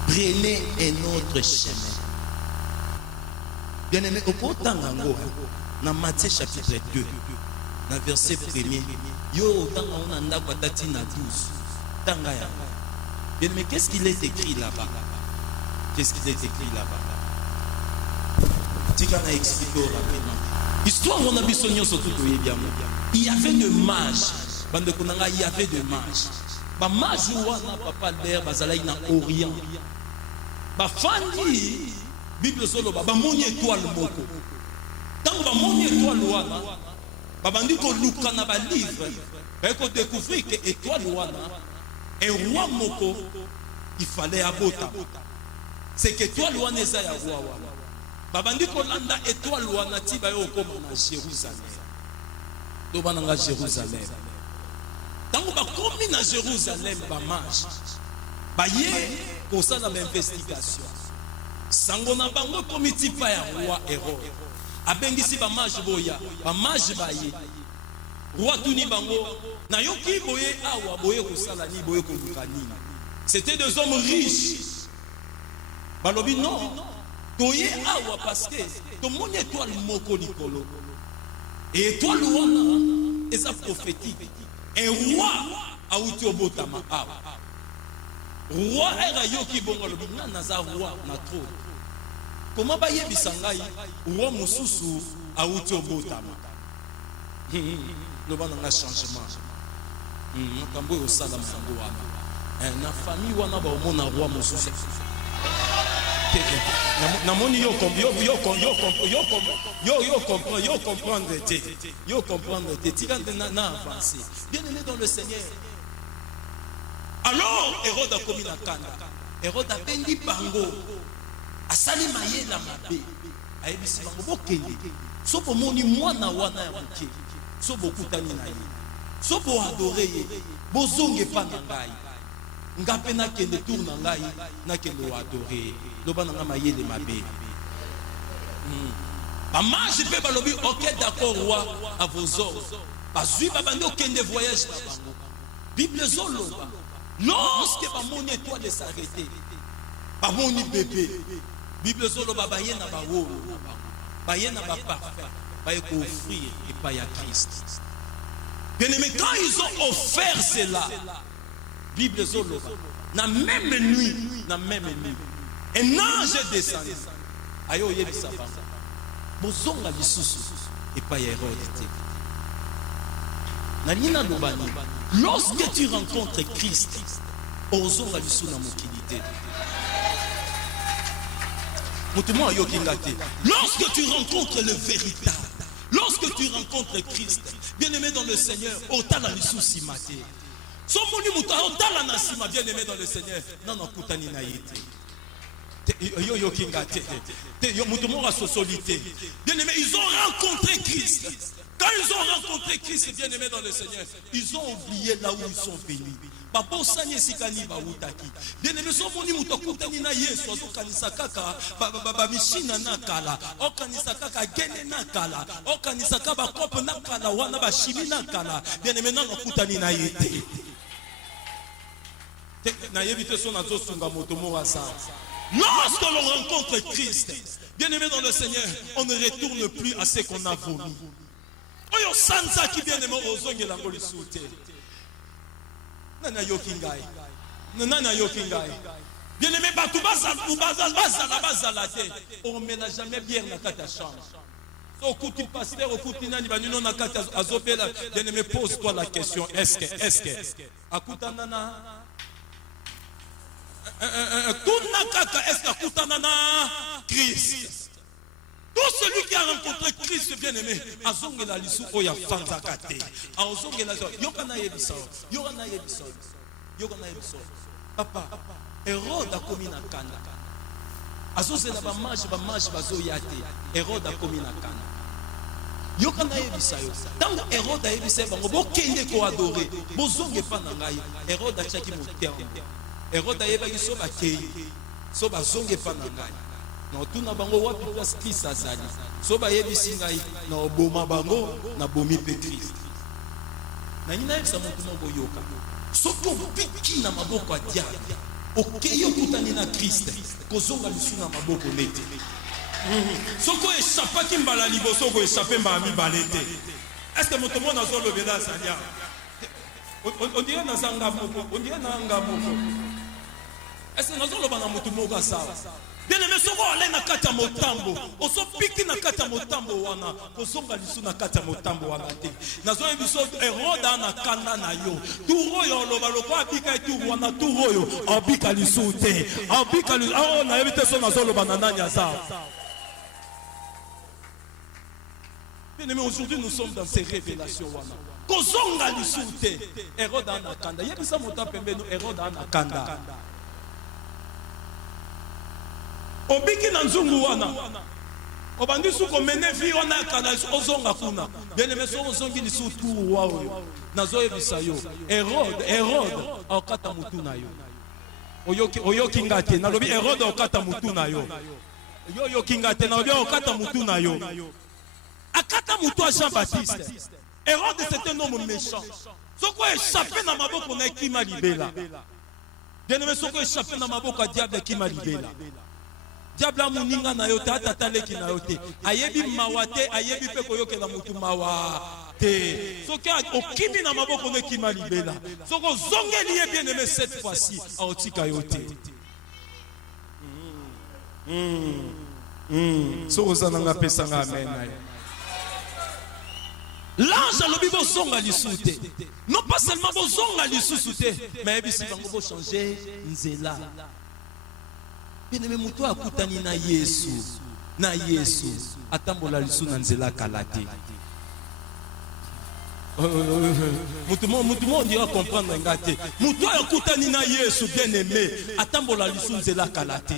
Prenez un autre chemin. Bien aimé, au pourtant, dans Matthieu chapitre 2, dans verset 1er, yo, dans on a na 12. Tanga ya. Bien, mais qu'est-ce qu'il est écrit là-bas? Qu'est-ce qu'il est écrit là-bas? Tika na expliqué rapidement. Histoire on a bisogno surtout bien. Il y avait de mages. Bande konanga il y avait de mages. Ba mage wana papa der bazalai na Orient. Ba fandi Bible solo ba moni étoile moko. Tant ba moni étoile wana ba bandi ko luka na ba livre. Ba ko découvrir que étoile wana un roi moko, il fallait abota. C'est que toi louana eza ya roi wana. Babandi kolanda étoile wana ti ba yo koma na Jérusalem. Do bananga Jérusalem. Tango ba komi na Jérusalem ba mage. Ba ye ko sala investigation. Sango na bango komiti pa ya roi Hérode. Abengisi ba mage boya, ba mage ba ye. Roi tuni bango na yoki boye awa boye kusala ni boye koluka nini. C'était des hommes riches. Balobi non. Toye awa parce que to moni étoile moko likolo. Et étoile wana eza prophétique. Un roi a uti obotama awa. Roi era yoki bongo lobi na naza roi na trop. Comment ba yebisa ngai roi mususu a uti obotama. Le bon dans changement. Kambo au salam sango wana. Na famille wana ba omona roi mosusu. Na moni yo comprendre te. Yo comprendre te. Tika na avancer. Bien aimé dans le Seigneur. Alors Hérode a commis la canne. Hérode a bendi bango. Asali maye la mabe. Ayebisi bango bokende. So po moni mwana wana ya moke. So bokutani na ye. So bo adore ye. Bozonge pa na ngai. Ngape na kende tour na ngai na kende adore. Loba na mayele mabe. Mage pe balobi OK d'accord roi à vos ordres. Bazui ba bando kende voyage na bango. Bible zoloba. Lorsque ba moni étoile s'arrêter. Ba moni bébé. Bible zoloba ba ye na ba wo. Ba ye na ba parfait. Va offrir et pas à Christ. Bien aimé, quand ils ont offert cela, Bible Zolo, la même nuit, un ange est descendu. Ayo yebi sava. Bozonga lisusu et pas Hérode. Nalina lobani. Lorsque tu rencontres Christ, ozonga lisusu na mokilité. Lorsque tu rencontres le véritable, lorsque tu rencontres Christ, bien aimé dans le Seigneur, otala lisusi maté. Somoni muta otala nasima bien aimé dans le Seigneur. Non non kutani na yete. Yo kingate. Yo mutumo la socialité. Bien aimé, ils ont rencontré Christ. Quand ils ont rencontré Christ bien-aimé dans le Seigneur, ils ont oublié là où ils sont venus. Bien-aimé, sont venus mutokutani na Yesu, okanisa kaka mishina na kala, okanisa kaka gene na kala, okanisa kaka kopo na kala, wana ba shimi na kala. Bien-aimé, non okutani na yete. Na yebite son azo sunga motomo wasa. Lorsque l'on rencontre Christ, bien-aimé dans le Seigneur, on ne retourne plus à ce qu'on a vomi. Oyo sanza ki bien-aimé ozongela ngoli soute. Nana yokingai. Nana yokingai. Bien-aimé batou bazala te. On ne met jamais bière na kata chambre. So kuti pasteur okuti nani banino na kata azopela. Bien-aimé, pose-toi la question, est-ce que akutana na est-ce qu'akutana na Christ? Tout celui qui a rencontré Christ bien-aimé, azongela lisu oya fanzaka te. Azongela yokana yebiso. Papa, Hérode a commis na kanda. Azozela ba marche bazoya te. Hérode a commis na kanda. Yokana yebisa yo. Tant Hérode a yebisa bango bokende ko adorer. Bozonge pa na ngai. Hérode a chaki moterme. Hérode a yebaki so bakei. So bazonge pa na ngai. Na tuna bango wapi place Christ azali. So ba yebisi ngai na oboma bango na bomi pe Christ. Na nina yebisa mutu moko yoka. Soko biki na maboko a diable. Okeyo kutani na Christ. Kozonga lisu na maboko nete. Soko échappaki mbala liboso ko échapper mba mi balete. Est-ce que mutu mona zo lobela salia? On dirait na zanga moko, on dirait na anga moko. Est-ce que nazo loba na mutu moko sawa? Bien-aimé, soko ale na kata motambo, oso piki na kata motambo wana, kozonga lisu na kata motambo wana te. Nazo ebiso Hérode na kanda na yo. Turo yo loba loko abika eturu wana turo yo, abika lisu te. Abika lisu, oh na ebite so nazo loba na nani aza. Bien-aimé, aujourd'hui nous sommes dans ces révélations wana. Kozonga lisu te. Hérode na kanda. Yebisa mota pembeno Hérode na kanda. Obiki na nzungu wana obandi suko mene vi wana kana ozonga kuna bien-aimé so ozongi lisu tu wawo nazo yebisa yo Hérode akata mutu na yo oyoki ngate na lobi Hérode akata mutu na yo yoki ngate na lobi akata mutu na yo akata mutu a Jean-Baptiste. Hérode c'était un homme méchant, soko échappé na maboko na kima libela. Bien-aimé, soko échappé na maboko a diable kima libela. Diable a muninga na yo tata taleki na yo te. Ayebi mawate, ayebi pe koyoke na mutu mawa te. Soki okimi na maboko ne kima libela. Soko zongeli ye bien-aimé cette fois-ci a otika yo te. Soko zananga pesanga amen. L'ange a l'obi bozonga lisusu te. Non pas seulement bozonga lisusu te, mais ebisi bango bo changer nzela. Bien-aimé, mutu akutani na Yesu atambola lisu na nzela kalate. Mutu mo dira comprendre ngate. Mutu akutani na Yesu bien-aimé atambola lisu nzela kalate.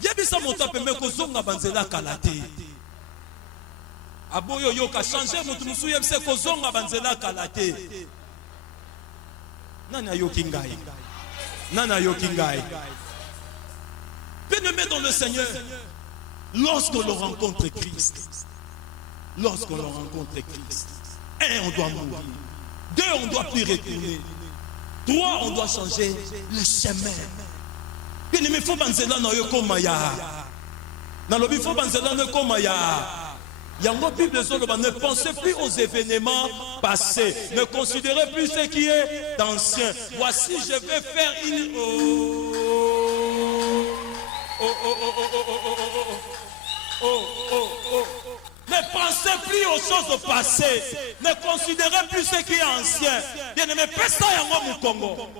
Yebisa mutu pembe kozonga banzela kalate. Aboyo yo ka changer mutu musu yebise kozonga banzela kalate. Nana yoki ngai. Bien-aimé dans le Seigneur, lorsque l'on rencontre Christ, un, on doit mourir. Deux, on doit plus retourner. Trois, on doit changer le chemin. Bien-aimé, faut banzela na yo komaya. Na lobi faut banzela na komaya. Yango Bible ne pensez plus aux événements passés. Ne considérez plus ce qui est d'ancien. Voici, je vais faire une... Ne pensez plus aux choses passées. Ne considérez plus ce qui est ancien. Bien-aimé, pesa yango mukongo.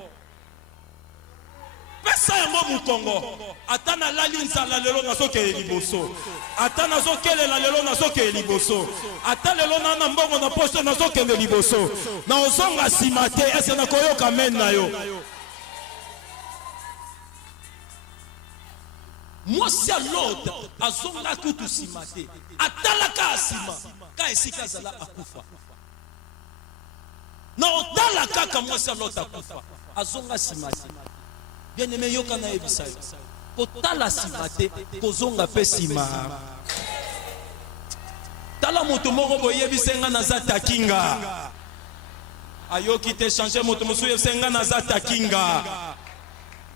Pesa yango mukongo. Atana lali nzala lelo nasoke liboso. Atana zokele la lelo nasoke liboso. Atana lelo na mbongo na poste nasoke liboso. Na ozonga simate ese na koyoka men na yo. Moi si à l'autre azonga kutu simate atalaka asima ka esika zala akufa na otalaka ka moi si à l'autre akufa azonga simate bien aimé yoka na ebisa kotala simate kozonga pe sima tala moto moko boyebisenga naza takinga ayoki te changer moto mosu yebisenga naza takinga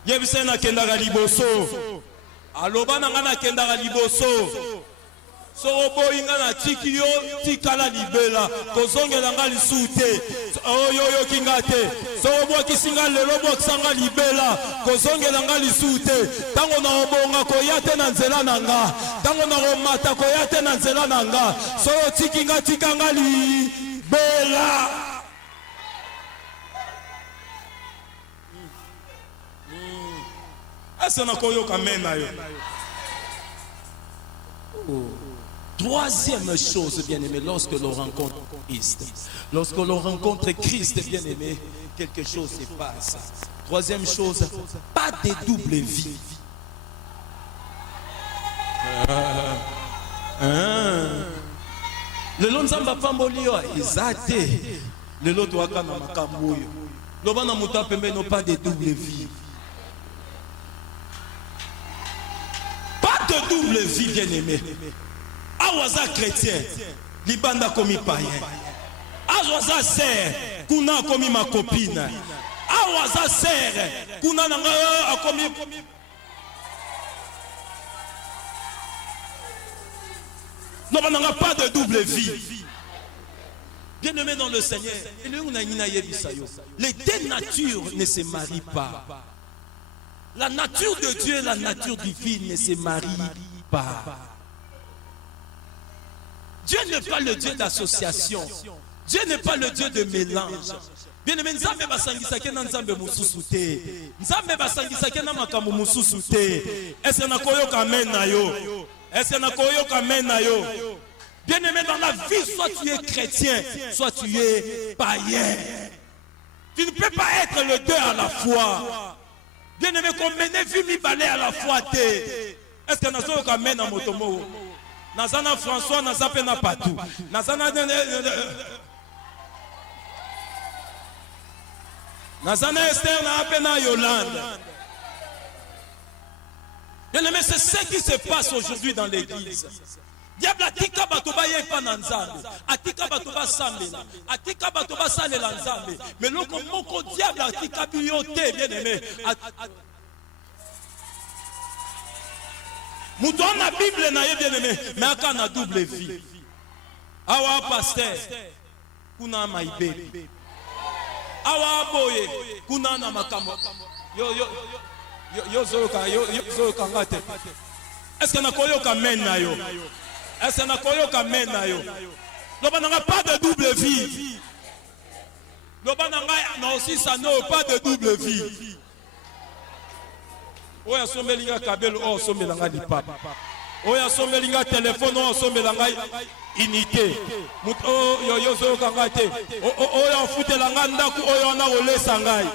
yebisena kendaka liboso aloba na nga nakendaka liboso soko boyi nga na tiki yo tikala libela kozongela nga lisusu te oyo oyoki nga te soko bwakisi nga lelo bwakisa nga libela kozongela nga lisusu te ntango na obonga koya te na nzela na nga ntango na komata koya te na nzela na nga soko tiki nga tika nga libela ese nakoyoka mena yo. Troisième chose, bien-aimé, lorsque l'on rencontre Christ, lorsque l'on rencontre Christ, bien-aimé, quelque chose se passe. Troisième chose, pas de double vie. Le long nzamba pambolio ezate, le lot waka na makambo yo. Lobana muta pembe no pas de double vie. Pas de double vie, bien-aimé. Awaza chrétien, libanda komi païen. Awaza sœur, kuna komi ma copine. Awaza sœur, kuna nanga komi. Non, on n'a pas de double vie. Bien-aimé dans le Seigneur, les deux natures ne se marient pas. La nature de Dieu et la nature divine ne se marient pas. Dieu n'est pas le Dieu d'association. Dieu n'est pas le Dieu de mélange. Bien-aimé, Nzambe basangisake na Nzambe mususu te. Nzambe basangisake na makambo mususu te. Est-ce na koyoka amen na yo? Est-ce na koyoka amen na yo? Bien-aimé, dans la vie, soit tu es chrétien, soit tu es païen. Tu ne peux pas être les deux à la fois. Bien-aimé, qu'on mène vie mi balai à la fois te. Est-ce que nous avons amen à motomo? Nazana François, Nazape na patou. Nazana Esther, na Yolande. Bien-aimé, c'est ce qui se passe aujourd'hui dans l'église. Diable atika batoba yepa na nzambe, atika batoba sambela, atika batoba salela nzambe. Mais loko moko diable atika biyote, bien-aimé. Mouton na Bible na ye, bien-aimé, mais aka na double vie. Awa pasteur, kuna maibe. Awa boye, kuna na makamo. Yo zoka ngate. Est-ce que na koyoka men na yo? Est-ce que na koyoka men na yo? Loba nanga pas de double vie. Loba nanga na aussi ça non pas de double vie. Oya sombelinga kabelo o sombelanga di papa. Oya sombelinga téléphone o sombelanga unité. Muto yo zoka ngate. Oya futelanga ndaku oyo na olesa ngai.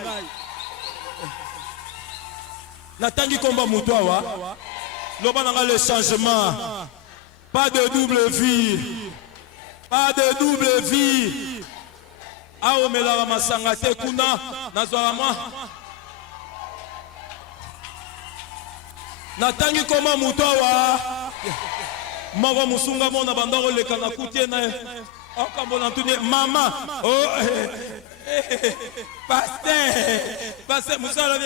Natangi komba muto awa. Loba nanga le changement. Pas de double vie. Pas de double vie. Awo melara masanga te kuna nazwama. Natangi koma muto awa. Mawa musunga mona bandaro leka na kutie na akambona ntune mama. Oh pasteur musala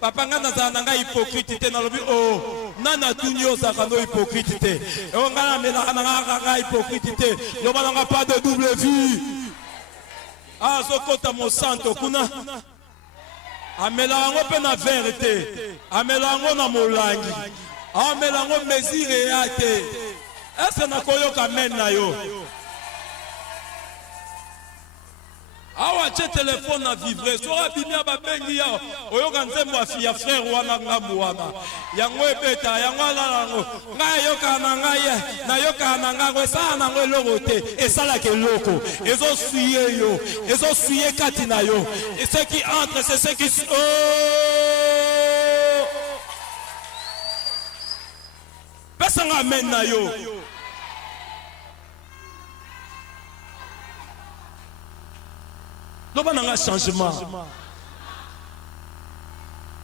papa ngana za nanga hypocrite te na lobi oh nana tunyo za kano hypocrite te o ngana mena nanga hypocrite te lo balanga pas de double vie ah sokota mo santo kuna amelango pe na vérité amelango na molangi amelango mesure ya te ese na koyoka men na yo. Awa che téléphone na vivre sora binia ba bengi ya oyoka nzembo afia frère wana ngambu wana yango ebeta yango alango ngai yoka na ngai na yoka na ngai sa na ngo logo te esala ke loko ezo suye yo ezo suye kati na yo et ce qui entre c'est ce qui Pesanga amen na yo. Loba nanga changement.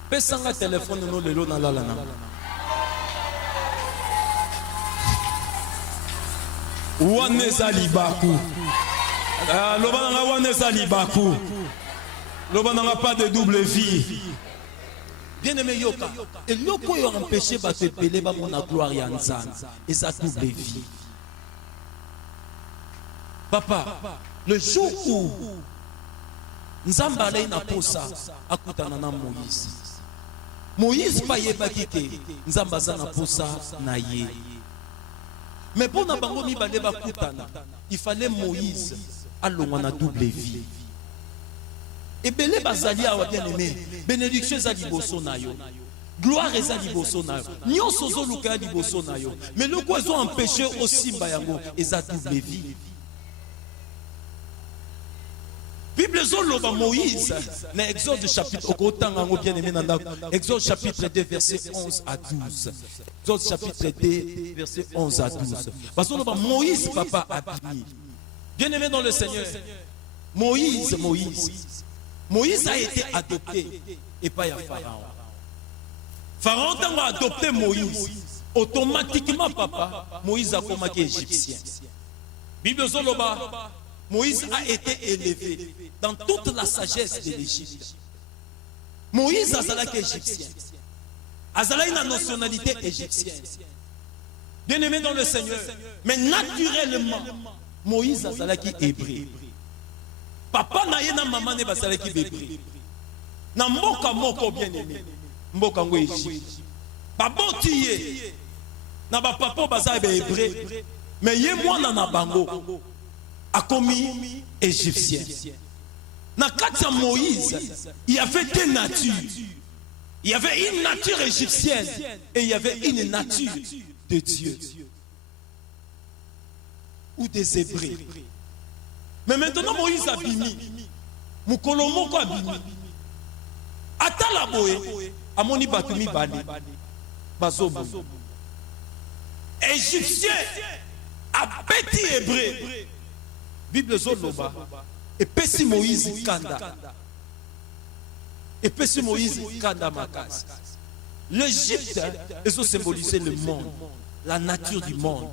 Pesanga téléphone no lelo na lala na. Waneza libaku. Loba nanga waneza libaku. Loba nanga pas de double vie. Bien-aimé yoka. Et loko yo empêché ba te peler ba mon gloire ya nzambe. Et sa double vie. Papa, le jour où nzambe alei na posa akutana na Moïse. Moïse pa yebaki ke nzambe aza na posa na ye. Mais pour na bango mibale bakutana, il fallait Moïse alongwa na double vie. Et belé bazali awa bien-aimé, bénédiction eza liboso na yo. Gloire eza liboso na yo. Nyonso zo luka liboso na yo. Mais le quoi ils ont empêché aussi mbayango eza double vie. Bible zoloba Moïse, dans Exode chapitre, Exode chapitre 2, verset 11 à 12. Exode chapitre 2, verset 11 à 12. Parce que Moïse, papa, abîmé. Bien aimé dans le Seigneur, Moïse a été adopté et pas à Pharaon. Pharaon a adopté Moïse. Automatiquement, papa, Moïse a commencé égyptien. Bible zoloba. Moïse a été élevé dans toute la sagesse de l'Égypte. Moïse a été égyptien. Azala une nationalité égyptienne. Bien aimé dans le Seigneur. Mais naturellement, Moïse a été hébreu. Papa na ye na maman ne basala ki hébreu. Na mboka moko bien aimé. Mboka ngo Égypte. Papa tiye. Na ba papa basala hébreu. Mais ye mwana na bango. A commis égyptien. Dans Katia Moïse, il y avait deux natures. Il y avait une nature égyptienne et il y avait une nature de Dieu. Ou des Hébreux. Mais maintenant Moïse a bimi. Moukolomoko a bimi. Atalaboé, Amoni Batumi Bani. Bazobo. Égyptien a petit Hébreu. Bible zoloba et pesi Moïse kanda et pesi Moïse kanda makas. L'Égypte est symboliser le monde, la nature du monde.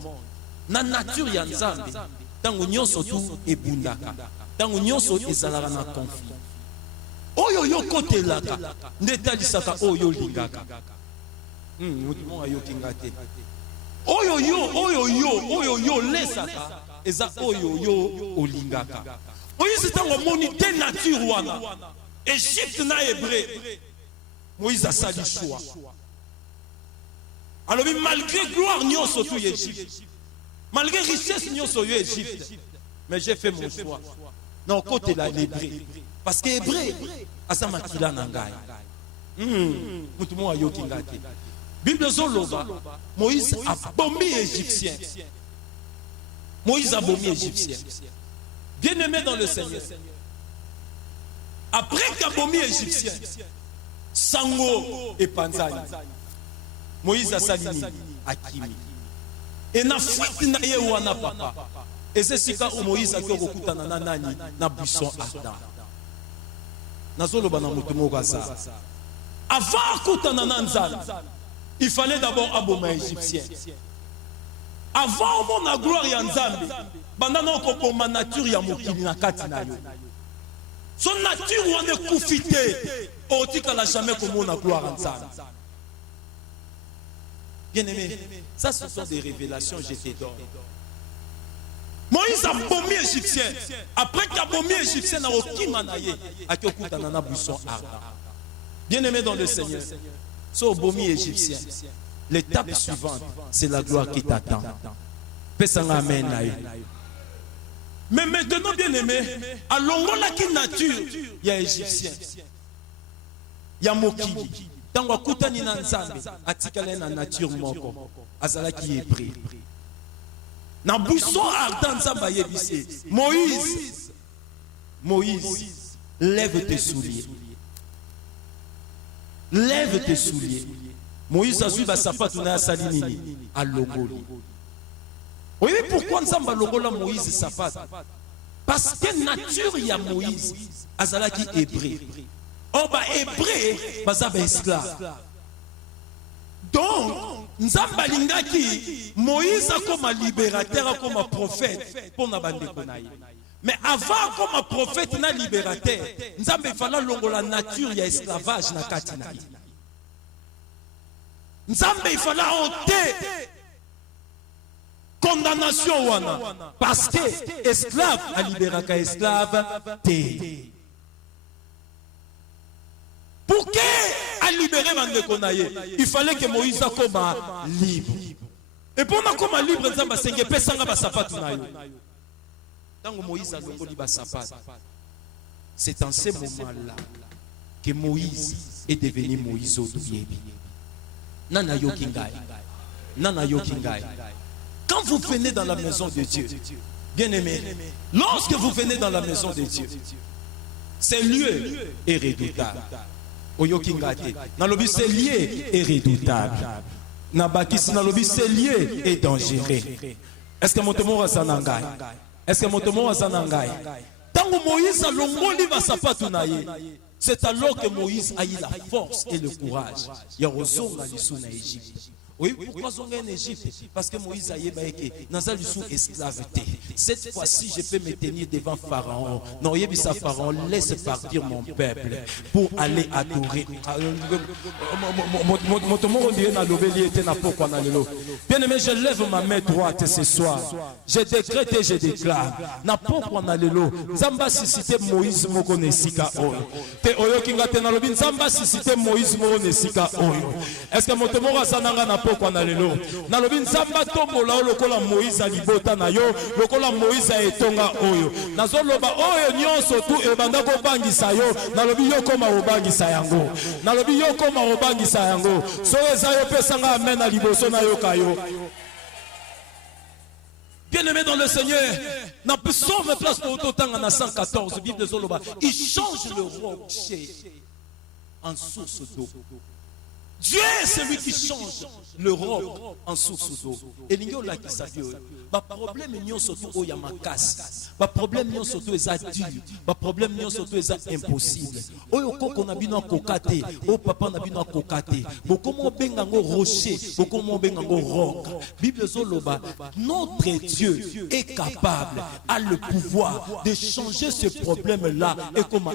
Na nature ya nzambe tango nyonso tu ebundaka tango nyonso ezalaka na conflit. Oyo yo kotelaka ndetalisaka oyo lingaka. Mutumo ayo kingate. Oyo yo lesaka eza oyo yo olingaka. Moïse tango moni de nature wana. Égypte na hébreu. Moïse a sali choix. Alors malgré gloire nyonso tu Égypte. Malgré richesse nyonso yo Égypte. Mais j'ai fait mon choix. Non côté la l'hébreu. Parce que hébreu asa makila na ngai. Mutumo ayo kingate. Bible zoloba Moïse a bombé égyptien. Moïse a bombé égyptien. Bien-aimé dans le Seigneur. Après qu'a bombé égyptien, Sango et Panzani. Moïse a salini à Kimi. Et na fuite na ye wana papa. Et c'est ce que Moïse a fait okuta na nani na buisson ardent. Na zoloba na mutumo gaza. Avant okuta na nanzali. Il fallait d'abord aboma égyptien. Avant mon gloire ya nzambe, bandana ko ma nature ya mokili na kati na yo. Son nature wana ekufite, otika la jamais comme on a gloire en nzambe. Bien aimé, ça ce sont des révélations je te donne. Moïse a bombé égyptien. Après qu'il a bombé égyptien na okima na ye, akiokuta na buisson ardent. Bien aimé dans le Seigneur. So bomi égyptien. L'étape suivante, c'est la gloire qui t'attend. Pesanga amen. Mais maintenant, bien aimé, à l'ongola qui nature, il y a égyptien. Il y a mokili. Tant que kutani na nzambe, atikale na nature moko. Azala qui est pris. Na buisson ardent nzamba yebise. Moïse, lève tes souliers. Lève tes souliers. Moïse a su sapatu na salinini à longoli. Oui, pourquoi nous avons longola Moïse sapatu? Parce que nature ya Moïse azalaki hébreu. Or ba hébreu bazaba esclave. Donc nzamba lingaki Moïse comme libérateur, comme prophète pour na bande konaï. Mais avant comme prophète na libérateur, nzamba fala longola nature ya esclavage na kati na. Nzamba fala ôter condamnation wana parce que esclave a libéraka esclave té. Pour que a libéré Mandekonaye, il fallait que Moïse soit libre. Et pour qu'on libre, Nzamba senge pesanga ba sapatu na yo. Tango Moïse a longoli ba sapatu. C'est en ce moment-là que Moïse est devenu Moïse Odouyebi. Nana yo kingai. Nana yo kingai. Quand vous venez dans la maison de Dieu, bien aimé, lorsque vous venez dans la maison de Dieu, ce lieu est redoutable. Oyokingate, nalobi ce lieu est redoutable. Nabakisi nalobi ce lieu est dangereux. Est-ce que mon tomo wa sanangai? Est-ce que mon tomo wa sanangai? Tango Moïse a longoli ba sapatu na ye. C'est alors que Moïse a eu la force et le courage. Ya rozonga lisu na Égypte. Oui, pourquoi sont en Égypte? Parce que Moïse a dit Nazal sous esclaveté. Cette fois-ci, je peux me tenir devant Pharaon. Non, Yébissa Pharaon, laisse partir mon peuple pour aller adorer. Bien aimé, je lève ma main droite ce soir. Je décrète et je déclare. N'a pas qu'on a l'élo. Zamba sisite Moïse Mokonesika Oyo. Te Oyo Kingate Nalobi, Zamba sisite Moïse Mokonesika Oyo. Est-ce que mon temora sananga n'a pourquoi na lelo nalobi nzamba tombola lokola Moïse alibota na yo lokola Moïse etonga oyo nazoloba oyo nyonso tu ebanda ko bangisa yo nalobi yo koma obangisa yango nalobi yo koma obangisa yango so eza yo pesanga amen na liboso na yo kayo. Bien-aimé dans le Seigneur, na psaume place pour autant en 114 Bible de Zoloba, il change le rocher en source d'eau. Dieu est celui qui change le roc en source d'eau. Et l'igno là qui s'appelle, le problème n'est surtout au Yamakas. Le problème n'est surtout est dur. Le problème n'est surtout est impossible. Au qu'on a bien kokate, au papa n'a bien kokate. Beaucoup mon bengango rocher, beaucoup mon bengango roc. Bible zoloba, notre Dieu est capable, a le pouvoir de changer ce problème-là. Et comme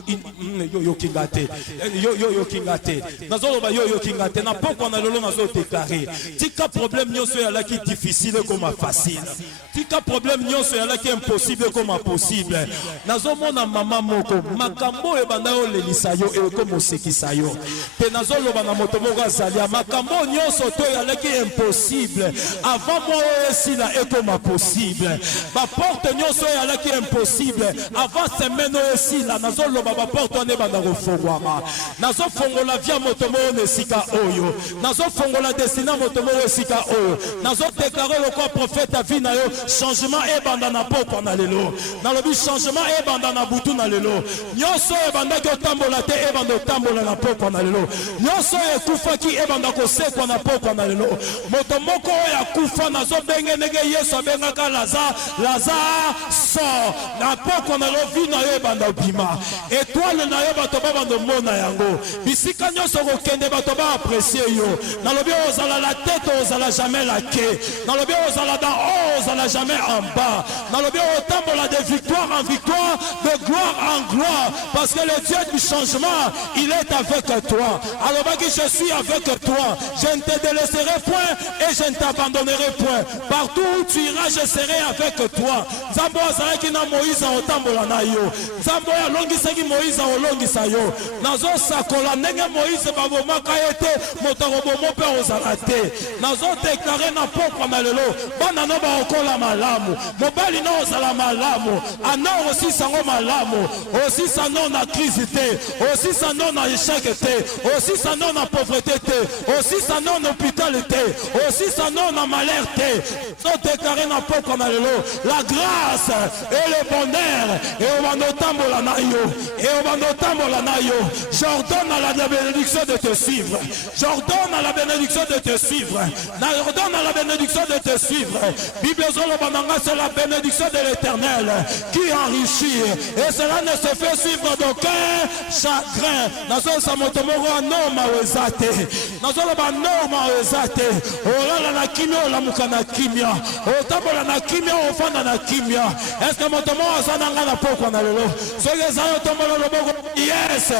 yo kingate, yo kingate, nazoloba yo kingate. N'a pas qu'on a le long à déclarer. Tika problème n'y a là qui est difficile comme facile. Tika problème n'y a là qui est impossible comme possible. Nazo mona mama moko makambo e bandao le lisayo e comme sekisayo. Te nazo lo bana motomo gazalia makambo nyonso to ya là qui est impossible. Avant moi aussi là est comme possible. Ba porte nyonso ya là qui est impossible. Avant semaine aussi là nazo lo ba porte ne banda ko fogwama. Nazo fongola via motomo ne sika oyo. Nazo fongola destina motomo esika oyo. Nazo déclarer le corps prophète a vu na yo changement e banda na poko na lelo. Na lobi changement e banda na butu na lelo. Nyonso e banda ko tambola te e banda tambola na poko na lelo. Nyonso e kufa ki e banda ko sekwa na poko na lelo. Motomoko ya kufa nazo benge nege Yesu benga ka Lazare sort na poko na lo vi na yo e banda bima. Étoile na yo bato ba bando mona yango. Bisika nyonso ko kende bato ba apprécier yo. Na lobi ozala la tête ozala jamais la queue. Na lobi ozala dans haut ozala jamais en bas. Na lobi otambola de victoire en victoire, de gloire en gloire, parce que le Dieu du changement, il est avec toi. Alors que je suis avec toi, je ne te délaisserai point et je ne t'abandonnerai point. Partout où tu iras, je serai avec toi. Zambo azalaki na Moïse otambola na yo. Zambo ya longisaki Moïse olongisa yo. Nazo sakola ndenge Moïse babomaka ete motokobomo pe ozala te. Nazo déclarer na pokwa na lelo bana no ba okola malamu. Mobali no ozala malamu. Ana aussi sango malamu. Aussi sango na crise te. Aussi sango na échec te. Aussi sango na pauvreté te. Aussi sango na hôpital te. Aussi sango na malheur te. So déclarer na pokwa na lelo la grâce et le bonheur et on va notambola na yo. Et on va notambola na yo. J'ordonne à la bénédiction de te suivre. J'ordonne à la bénédiction de te suivre. J'ordonne à la bénédiction de te suivre. Bible c'est la bénédiction de l'Éternel qui enrichit. Et cela ne se fait suivre d'aucun chagrin. Nazo samotomoro noma wezate. Nazo ba noma wezate. Olala na kimia la mukana kimia. Otabola na kimia ofanda na kimia. Est-ce que motomo asana ngana poko na lelo? Soge zayo tomolo loboko. Yes.